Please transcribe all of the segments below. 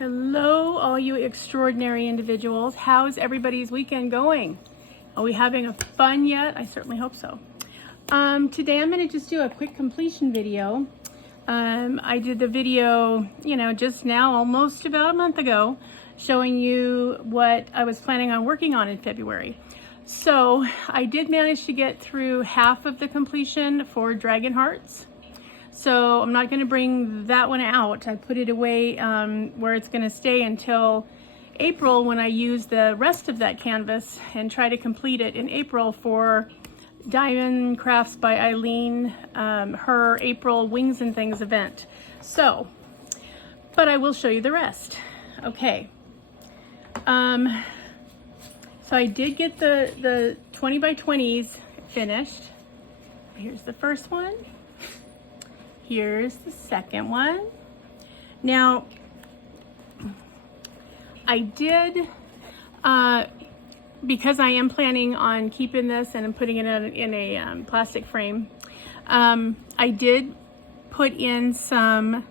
Hello, all you extraordinary individuals. How's everybody's weekend going? Are we having a fun yet? I certainly hope so. Today I'm going to just do a quick completion video. I did the video, just now, almost about a month ago, showing you what I was planning on working on in February. So I did manage to get through half of the completion for Dragon Hearts. So I'm not going to bring that one out. I put it away where it's going to stay until April, when I use the rest of that canvas and try to complete it in April for Diamond Crafts by Eileen, her April Wings and Things event. So, but I will show you the rest. Okay. So I did get the 20 by 20s finished. Here's the first one. Here's the second one. Now, I did, because I am planning on keeping this and I'm putting it in a plastic frame, I did put in some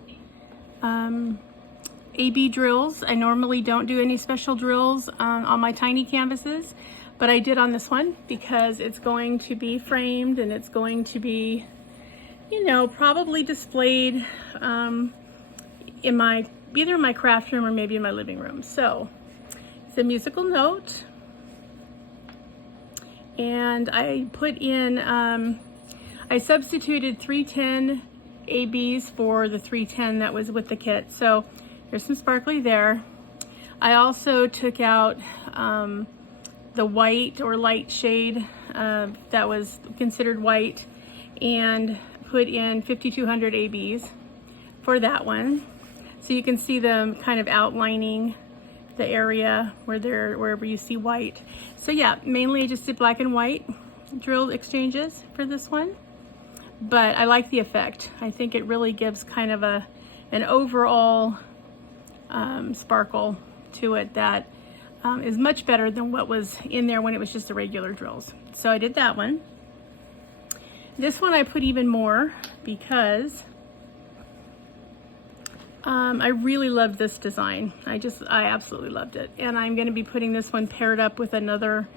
AB drills. I normally don't do any special drills on my tiny canvases, but I did on this one because it's going to be framed and it's going to be, probably displayed in either in my craft room or maybe in my living room. So it's a musical note, and I put in, I substituted 310 ABs for the 310 that was with the kit. So there's some sparkly there. I also took out the white or light shade that was considered white, and put in 5200 ABs for that one. So you can see them kind of outlining the area wherever you see white. So yeah, mainly just did black and white drill exchanges for this one. But I like the effect. I think it really gives kind of an overall sparkle to it that is much better than what was in there when it was just the regular drills. So I did that one. This one I put even more because I really loved this design. I absolutely loved it. And I'm going to be putting this one paired up with another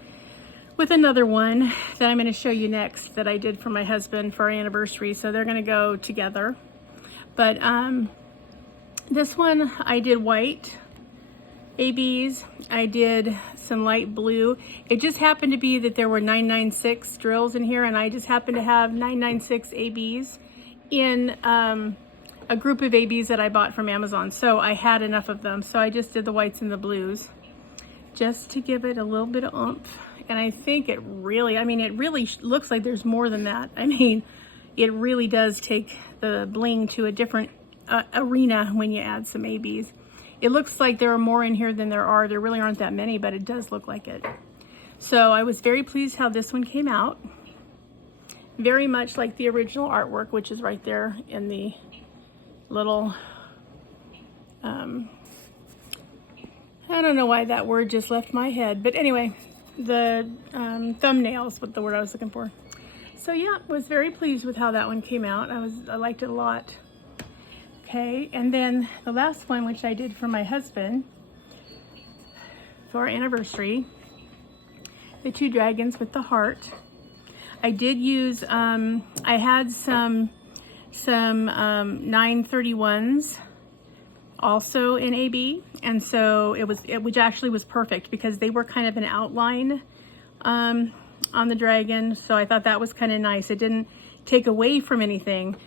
one that I'm going to show you next that I did for my husband for our anniversary. So they're going to go together. But this one I did white ABs. I did some light blue. It just happened to be that there were 996 drills in here, and I just happened to have 996 ABs in a group of ABs that I bought from Amazon. So I had enough of them. So I just did the whites and the blues just to give it a little bit of oomph. And I think it really looks like there's more than that. I mean, it really does take the bling to a different arena when you add some ABs. It looks like there are more in here than there are. There really aren't that many, but it does look like it. So I was very pleased how this one came out. Very much like the original artwork, which is right there in the little, I don't know why that word just left my head, but anyway, the thumbnail is what the word I was looking for. So yeah, was very pleased with how that one came out. I liked it a lot. Okay, and then the last one, which I did for my husband for our anniversary, the two dragons with the heart. I did use, I had some 931s also in AB, and so which actually was perfect because they were kind of an outline on the dragon. So I thought that was kind of nice. It didn't take away from anything,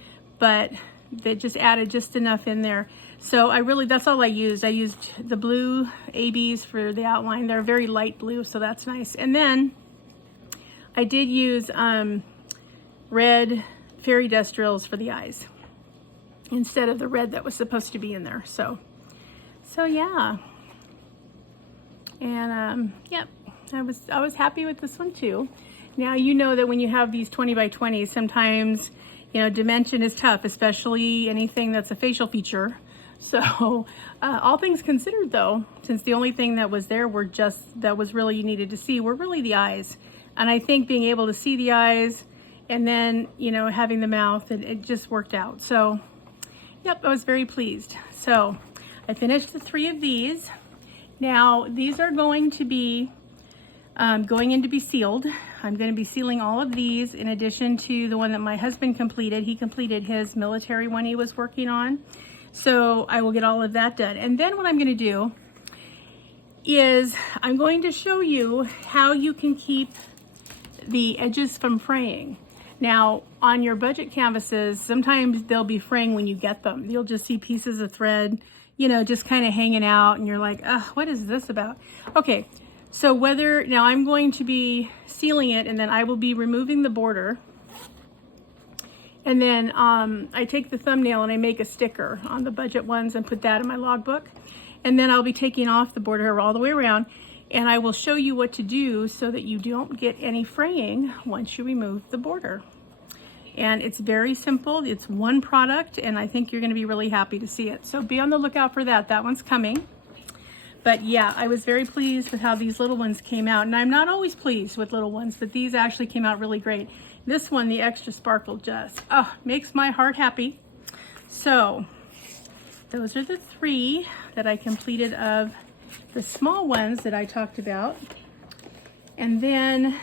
but they just added just enough in there. So that's all I used. I used the blue ABs for the outline. They're very light blue, so that's nice. And then I did use red fairy dust drills for the eyes instead of the red that was supposed to be in there. So yeah. And yep, I was happy with this one too. Now you know that when you have these 20 by 20s, sometimes dimension is tough, especially anything that's a facial feature. So all things considered though, since the only thing that was there that was really you needed to see were really the eyes. And I think being able to see the eyes and then, having the mouth, it just worked out. So, yep, I was very pleased. So I finished the 3 of these. Now, these are going to be going in to be sealed. I'm going to be sealing all of these in addition to the one that my husband completed. He completed his military one he was working on. So I will get all of that done. And then what I'm going to do is I'm going to show you how you can keep the edges from fraying. Now, on your budget canvases, sometimes they'll be fraying when you get them. You'll just see pieces of thread, you know, just kind of hanging out, and you're like, ugh, what is this about? Okay, so now I'm going to be sealing it, and then I will be removing the border. And then I take the thumbnail and I make a sticker on the budget ones and put that in my logbook. And then I'll be taking off the border all the way around, and I will show you what to do so that you don't get any fraying once you remove the border. And it's very simple. It's one product, and I think you're going to be really happy to see it. So be on the lookout for that. That one's coming. But yeah, I was very pleased with how these little ones came out. And I'm not always pleased with little ones, but these actually came out really great. This one, the extra sparkle, just makes my heart happy. So those are the 3 that I completed of the small ones that I talked about. And then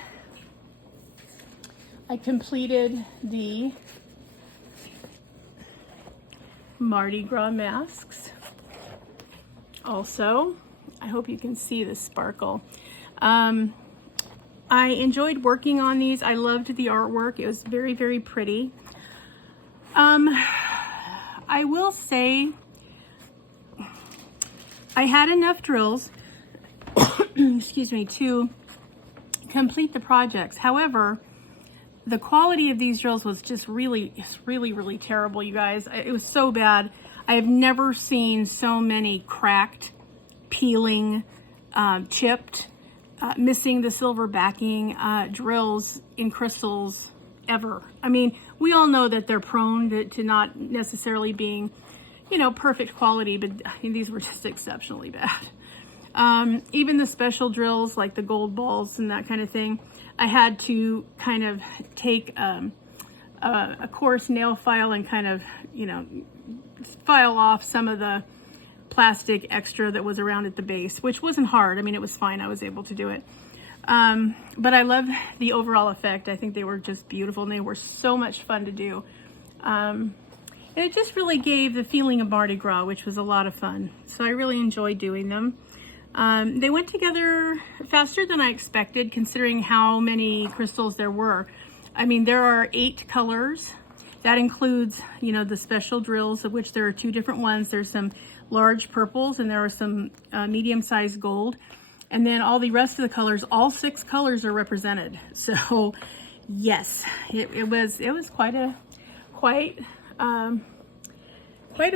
I completed the Mardi Gras masks. Also, I hope you can see the sparkle. I enjoyed working on these. I loved the artwork. It was very, very pretty. I will say I had enough drills, excuse me, to complete the projects. However, the quality of these drills was just really terrible, you guys. It was so bad. I have never seen so many cracked, peeling, chipped, missing the silver backing drills in crystals ever. I mean, we all know that they're prone to not necessarily being, you know, perfect quality, but I mean, these were just exceptionally bad. Even the special drills like the gold balls and that kind of thing, I had to kind of take a coarse nail file and kind of, you know, file off some of the plastic extra that was around at the base, which wasn't hard. I mean, it was fine. I was able to do it. But I love the overall effect. I think they were just beautiful, and they were so much fun to do. And it just really gave the feeling of Mardi Gras, which was a lot of fun. So I really enjoyed doing them. They went together faster than I expected, considering how many crystals there were. I mean, there are 8 colors. That includes, you know, the special drills, of which there are 2 different ones. There's some large purples, and there are some medium-sized gold. And then all the rest of the colors, all 6 colors are represented. So yes, it was quite a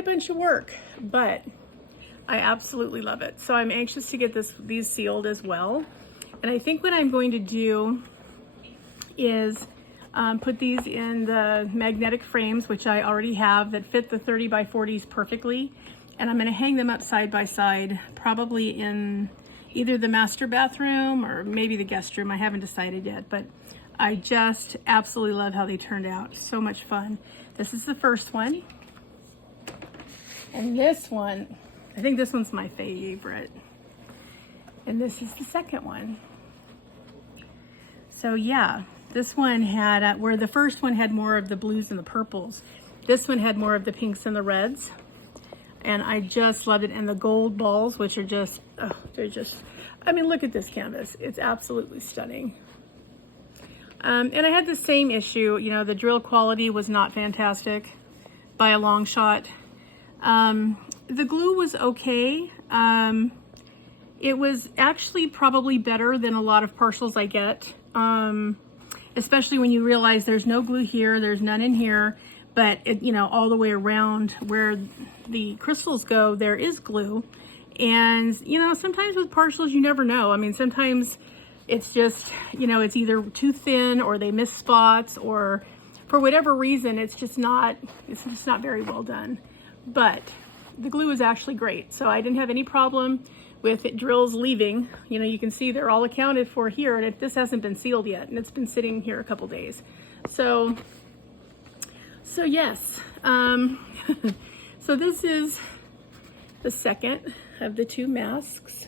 bunch of work, but I absolutely love it. So I'm anxious to get these sealed as well. And I think what I'm going to do is put these in the magnetic frames, which I already have, that fit the 30 by 40s perfectly. And I'm going to hang them up side by side, probably in either the master bathroom or maybe the guest room. I haven't decided yet, but I just absolutely love how they turned out. So much fun. This is the first one. And this one, I think this one's my favorite. And this is the second one. So yeah, this one had, where the first one had more of the blues and the purples, this one had more of the pinks and the reds. And I just loved it. And the gold balls, which are just, oh, they're just, I mean, look at this canvas. It's absolutely stunning. And I had the same issue, you know, the drill quality was not fantastic by a long shot. The glue was okay. It was actually probably better than a lot of partials I get, especially when you realize there's no glue here, there's none in here, but it, you know, all the way around where the crystals go, there is glue. And, you know, sometimes with partials, you never know. I mean, sometimes it's just, you know, it's either too thin or they miss spots, or for whatever reason, it's just not very well done. But the glue is actually great. So I didn't have any problem with it, drills leaving. You know, you can see they're all accounted for here, and this hasn't been sealed yet, and it's been sitting here a couple days. So yes. So this is the second of the 2 masks.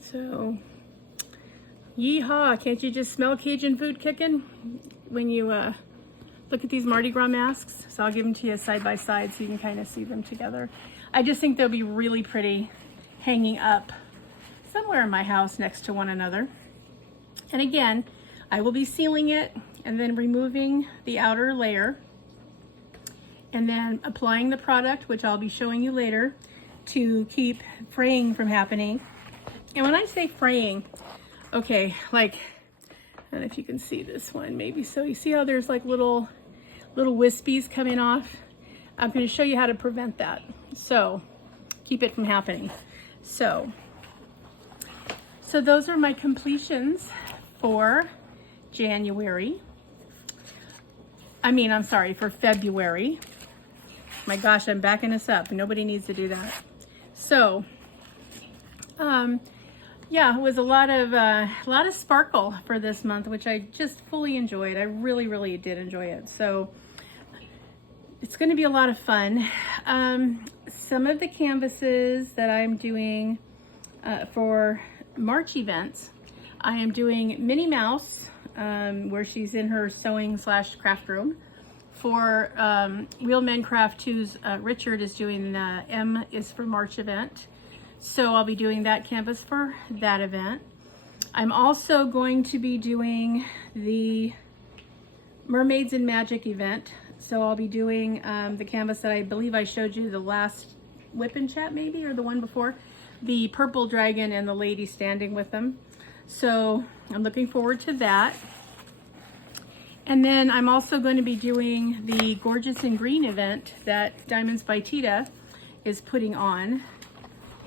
So, yeehaw, can't you just smell Cajun food cooking when you look at these Mardi Gras masks? So I'll give them to you side by side so you can kind of see them together. I just think they'll be really pretty hanging up somewhere in my house next to one another. And again, I will be sealing it and then removing the outer layer and then applying the product, which I'll be showing you later, to keep fraying from happening. And when I say fraying, okay, like, I don't know if you can see this one maybe. So you see how there's like little wispies coming off? I'm going to show you how to prevent that. So keep it from happening. So those are my completions for January. I'm sorry, for February. My gosh, I'm backing us up. Nobody needs to do that. So, yeah, it was a lot of sparkle for this month, which I just fully enjoyed. I really, really did enjoy it. So it's going to be a lot of fun. Some of the canvases that I'm doing for March events, I am doing Minnie Mouse, where she's in her sewing / craft room. For Real Men Craft 2's Richard is doing the M is for March event. So I'll be doing that canvas for that event. I'm also going to be doing the Mermaids and Magic event. So I'll be doing the canvas that I believe I showed you the last whip and chat maybe, or the one before. The purple dragon and the lady standing with them. So I'm looking forward to that. And then I'm also going to be doing the Gorgeous in Green event that Diamonds by Tita is putting on.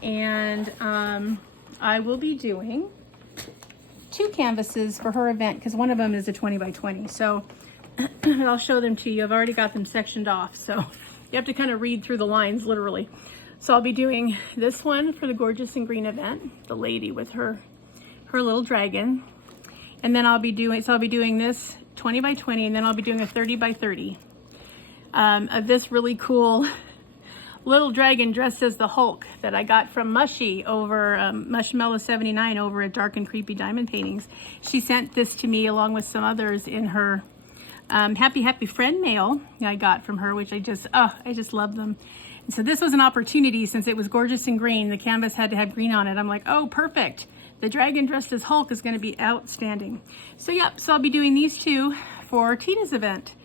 And I will be doing 2 canvases for her event because one of them is a 20 by 20. So I'll show them to you. I've already got them sectioned off. So you have to kind of read through the lines literally. So I'll be doing this one for the Gorgeous in Green event, the lady with her little dragon. And then I'll be doing this 20 by 20, and then I'll be doing a 30 by 30 of this really cool little dragon dressed as the Hulk that I got from Mushy over Mushmellow79 over at Dark and Creepy Diamond Paintings. She sent this to me along with some others in her Happy Friend mail I got from her, which I just love them. And so this was an opportunity, since it was Gorgeous in Green, the canvas had to have green on it. I'm like, oh, perfect. The dragon dressed as Hulk is going to be outstanding. So yep, so I'll be doing these 2 for Tina's event.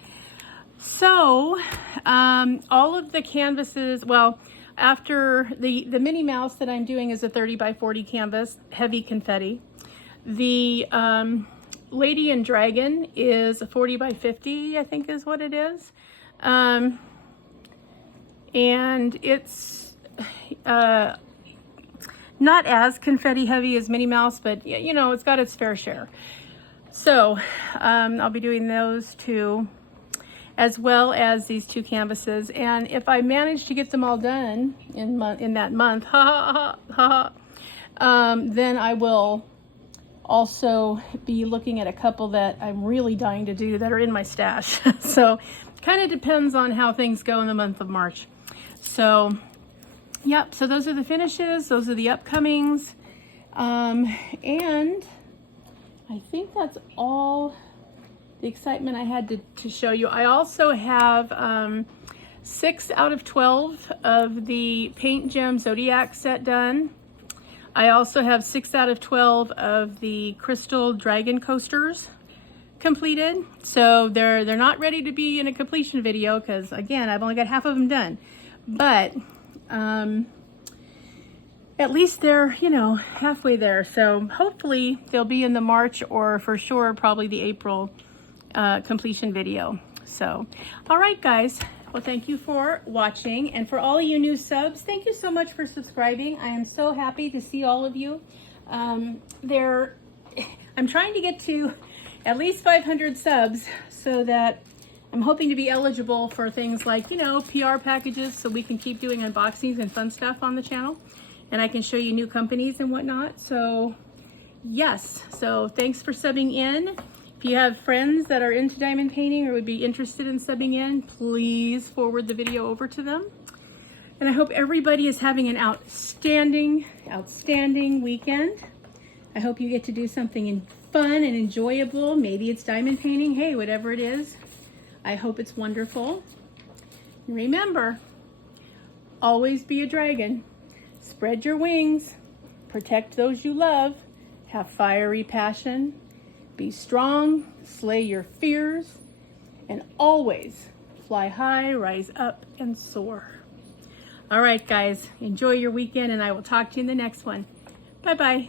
So all of the canvases, well, after the Minnie Mouse that I'm doing is a 30 by 40 canvas, heavy confetti. The Lady and Dragon is a 40 by 50, I think is what it is. And it's not as confetti heavy as Minnie Mouse, but you know, it's got its fair share. So I'll be doing those 2, as well as these 2 canvases. And if I manage to get them all done in that month, then I will also be looking at a couple that I'm really dying to do that are in my stash. So kind of depends on how things go in the month of March. So yep, so those are the finishes, those are the upcomings, and I think that's all the excitement I had to show you. I also have 6 out of 12 of the Paint Gem Zodiac set done. I also have 6 out of 12 of the Crystal Dragon coasters completed. So they're not ready to be in a completion video because, again, I've only got half of them done. But at least they're, you know, halfway there. So hopefully they'll be in the March, or for sure probably the April completion video. So, all right, guys. Well, thank you for watching. And for all of you new subs, thank you so much for subscribing. I am so happy to see all of you. I'm trying to get to at least 500 subs so that I'm hoping to be eligible for things like, you know, PR packages, so we can keep doing unboxings and fun stuff on the channel. And I can show you new companies and whatnot. So yes, so thanks for subbing in. If you have friends that are into diamond painting or would be interested in subbing in, please forward the video over to them. And I hope everybody is having an outstanding weekend. I hope you get to do something fun and enjoyable. Maybe it's diamond painting. Hey, whatever it is, I hope it's wonderful. And remember, always be a dragon. Spread your wings. Protect those you love. Have fiery passion. Be strong. Slay your fears. And always fly high, rise up, and soar. All right, guys, enjoy your weekend, and I will talk to you in the next one. Bye-bye.